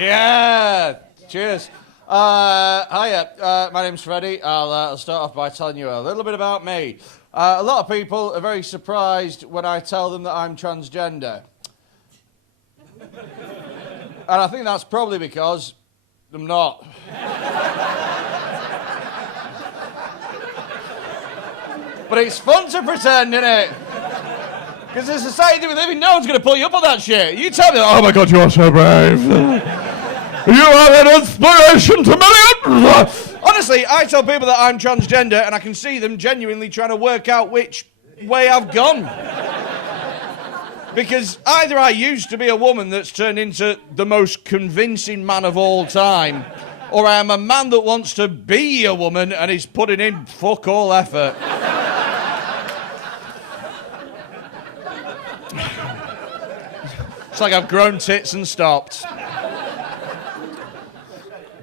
Yeah. Cheers. Hiya. My name's Freddy. I'll start off by telling you a little bit about me. A lot of people are very surprised when I tell them that I'm transgender. And I think that's probably because I'm not. But it's fun to pretend, isn't it? Because the society we live in, no one's going to pull you up on that shit. You tell me, oh my God, you are so brave. You are an inspiration to millions. Honestly, I tell people that I'm transgender and I can see them genuinely trying to work out which way I've gone. Because either I used to be a woman that's turned into the most convincing man of all time, or I am a man that wants to be a woman and is putting in fuck all effort. It's like I've grown tits and stopped.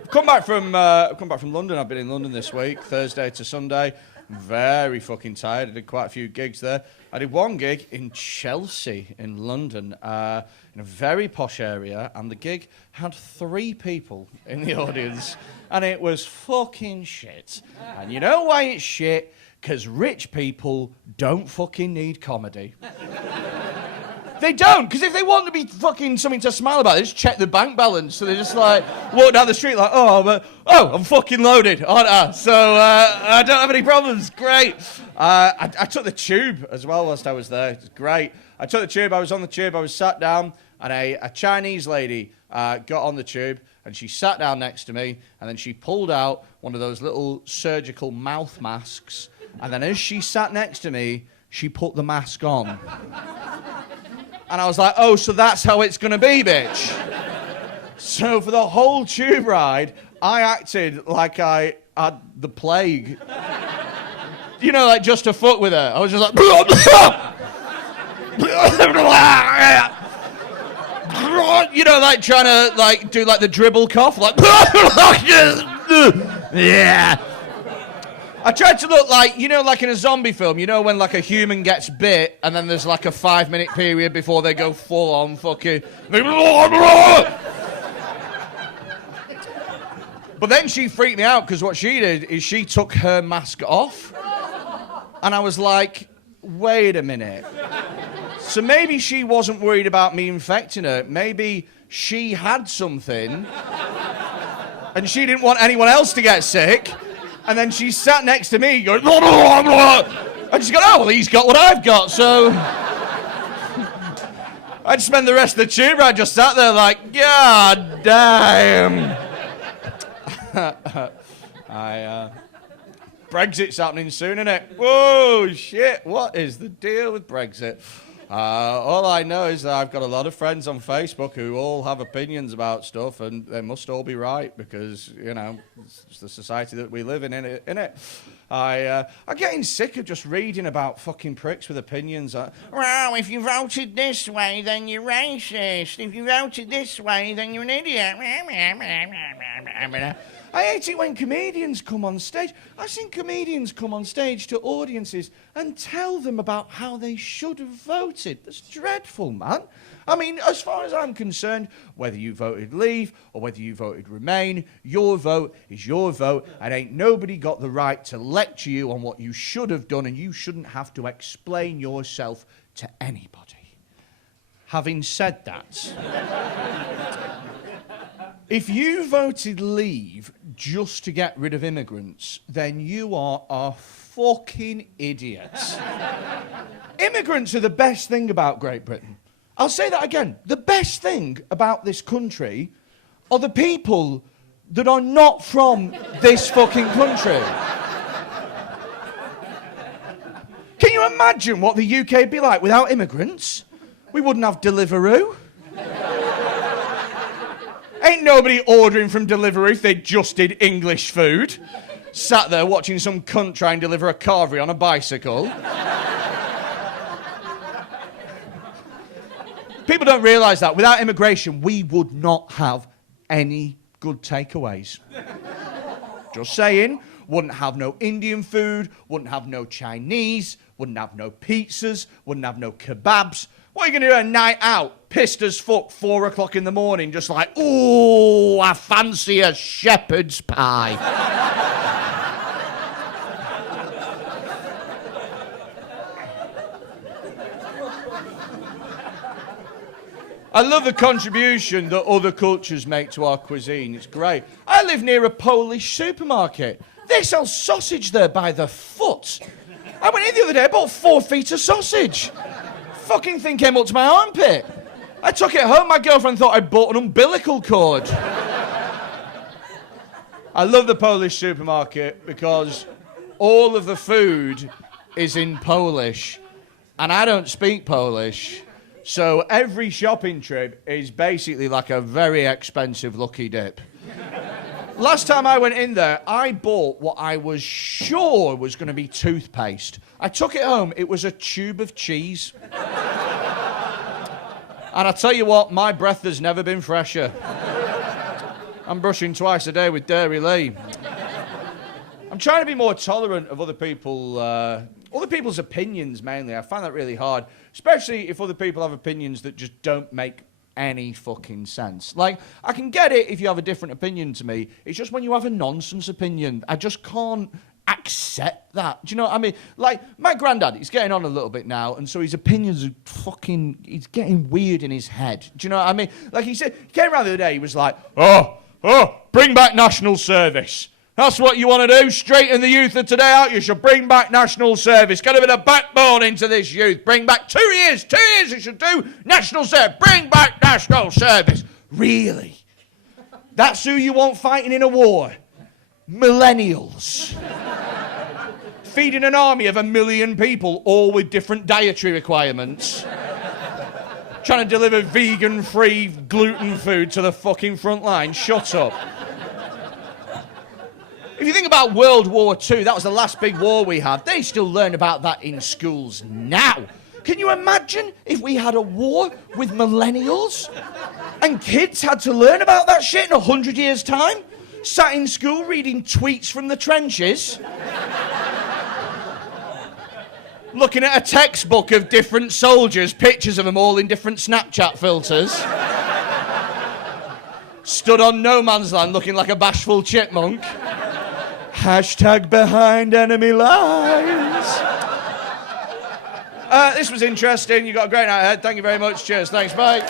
Come back from London. I've been in London this week, Thursday to Sunday. Very fucking tired. I did quite a few gigs there. I did one gig in Chelsea in London, in a very posh area, and the gig had 3 people in the audience, and it was fucking shit. And you know why it's shit? Because rich people don't fucking need comedy. They don't, because if they want to be fucking something to smile about, they just check the bank balance. So they just like walk down the street like, I'm fucking loaded, aren't I? So I don't have any problems. Great. I took the tube as well whilst I was there. It was great. I took the tube. I was on the tube. I was sat down, and a Chinese lady got on the tube, and she sat down next to me, and then she pulled out one of those little surgical mouth masks, and then as she sat next to me, she put the mask on. And I was like, oh, so that's how it's going to be, bitch. So for the whole tube ride, I acted like I had the plague. You know, like just to fuck with her. I was just like... you know, like trying to like do like the dribble cough. Like... yeah. I tried to look like, you know, like in a zombie film, you know, when like a human gets bit and then there's like a 5-minute period before they go full on fucking... But then she freaked me out because what she did is she took her mask off. And I was like, wait a minute. So maybe she wasn't worried about me infecting her. Maybe she had something and she didn't want anyone else to get sick. And then she sat next to me going, blah, blah, blah. And she's going, oh, well, he's got what I've got, so... I'd spend the rest of the tube ride just sat there like, God damn. Brexit's happening soon, isn't it? Whoa, shit, what is the deal with Brexit? All I know is that I've got a lot of friends on Facebook who all have opinions about stuff, and they must all be right because, you know, it's the society that we live in it? I'm getting sick of just reading about fucking pricks with opinions. Well, if you voted this way, then you're racist. If you voted this way, then you're an idiot. I hate it when comedians come on stage. I've seen comedians come on stage to audiences and tell them about how they should have voted. That's dreadful, man. I mean, as far as I'm concerned, whether you voted Leave or whether you voted Remain, your vote is your vote, and ain't nobody got the right to lecture you on what you should have done, and you shouldn't have to explain yourself to anybody. Having said that... If you voted Leave just to get rid of immigrants, then you are a fucking idiot. Immigrants are the best thing about Great Britain. I'll say that again. The best thing about this country are the people that are not from this fucking country. Can you imagine what the UK would be like without immigrants? We wouldn't have Deliveroo. Ain't nobody ordering from Deliveroo if they just did English food. Sat there watching some cunt try and deliver a carvery on a bicycle. People don't realise that. Without immigration, we would not have any good takeaways. Just saying. Wouldn't have no Indian food, wouldn't have no Chinese, wouldn't have no pizzas, wouldn't have no kebabs. What are you going to do a night out? Pissed as fuck, 4 o'clock in the morning, just like, ooh, I fancy a shepherd's pie. I love the contribution that other cultures make to our cuisine. It's great. I live near a Polish supermarket. They sell sausage there by the foot. I went in the other day, I bought 4 feet of sausage. Fucking thing came up to my armpit. I took it home, my girlfriend thought I'd bought an umbilical cord. I love the Polish supermarket because all of the food is in Polish, and I don't speak Polish. So every shopping trip is basically like a very expensive lucky dip. Last time I went in there, I bought what I was sure was going to be toothpaste. I took it home, it was a tube of cheese. And I tell you what, my breath has never been fresher. I'm brushing twice a day with Dairy Lee. I'm trying to be more tolerant of other people's opinions mainly. I find that really hard, especially if other people have opinions that just don't make any fucking sense. Like, I can get it if you have a different opinion to me. It's just when you have a nonsense opinion, I just can't accept that. Do you know what I mean? Like, my granddad, he's getting on a little bit now, and so his opinions are he's getting weird in his head. Do you know what I mean? Like, he came around the other day, he was like, bring back national service. That's what you want to do? Straighten the youth of today out? You should bring back national service. Get a bit of backbone into this youth. Bring back 2 years. 2 years you should do national service. Bring back national service. Really? That's who you want fighting in a war? Millennials. Feeding an army of 1 million people, all with different dietary requirements. Trying to deliver vegan-free gluten food to the fucking front line. Shut up. If you think about World War II, that was the last big war we had. They still learn about that in schools now. Can you imagine if we had a war with millennials and kids had to learn about that shit in 100 years' time? Sat in school reading tweets from the trenches? Looking at a textbook of different soldiers, pictures of them all in different Snapchat filters. Stood on no man's land looking like a bashful chipmunk. Hashtag behind enemy lines. This was interesting. You got a great night ahead. Thank you very much. Cheers. Thanks. Bye.